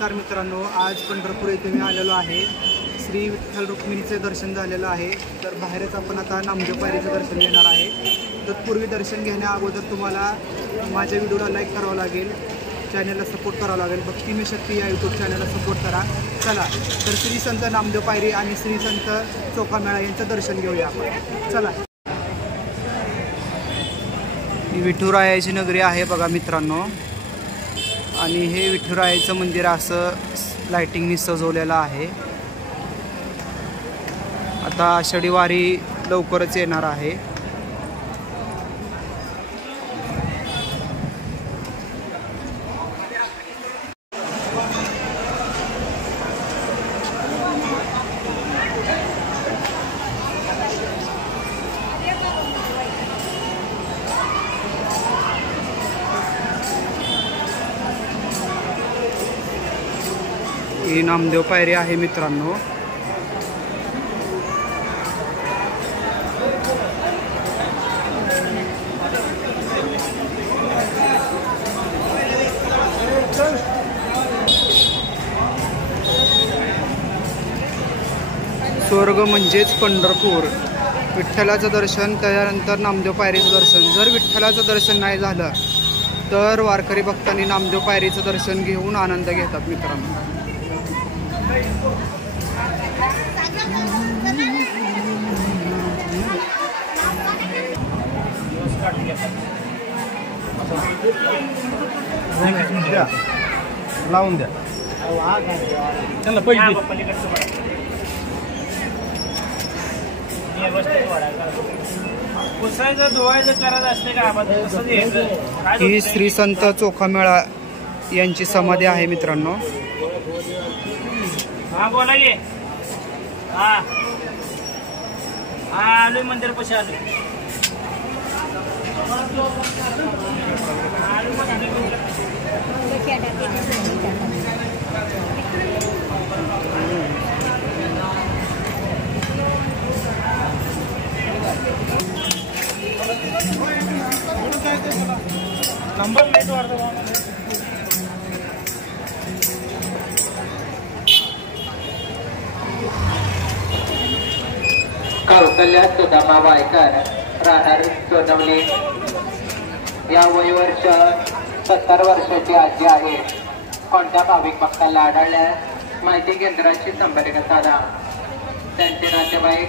नमस्कार मित्रांनो, आज पंढरपूर येथे मी आलेलो आहे। श्री विठ्ठल रुक्मिणीचे दर्शन झालेलं आहे। तर बाहेरच आपण आता नामदेव पायरीचं दर्शन घेणार आहे। तत्पूर्वी दर्शन घेण्या अगोदर तुम्हाला माझ्या व्हिडिओला लाईक करावं लागेल, चॅनलला सपोर्ट करावं लागेल। भक्ती में शक्ती या यूट्यूब चॅनलला सपोर्ट करा। चला तर श्री संत नामदेव पायरी आणि श्री संत चोखामेळा यांचं दर्शन घेऊया आपण। चला, ही विठुरायाची नगरी आहे बघा मित्रांनो, आणि हे विठुरायाचं मंदिर असं लाइटिंगनी सजवलेलं आहे। आता आषाढी वारी लवकरच येणार आहे। ही नामदेव पायरी आहे मित्रांनो। स्वर्ग म्हणजेच पंढरपूर। विठ्ठलाचं दर्शन, त्यानंतर नामदेव पायरीचं दर्शन। जर विठ्ठलाचं दर्शन नाही झालं तर वारकरी भक्तांनी नामदेव पायरीचं दर्शन घेऊन आनंद घेतात मित्रांनो। लावून द्या त्यांना पैसे ही श्री संत चोखामेळा यांची समाधी आहे मित्रांनो। हा बोला की। हा हा आलोय मंदिर पशी आलोय। नंबर लेट वाढतो। कौशल्या सुदामा वायकर राहणार सोनवली या वयवर्ष 70 वर्षाची आजी आहे। कोणत्या भाविक भक्ताला आढळल्यास माहिती केंद्राशी संपर्क साधा। त्यांचे नातेवाईक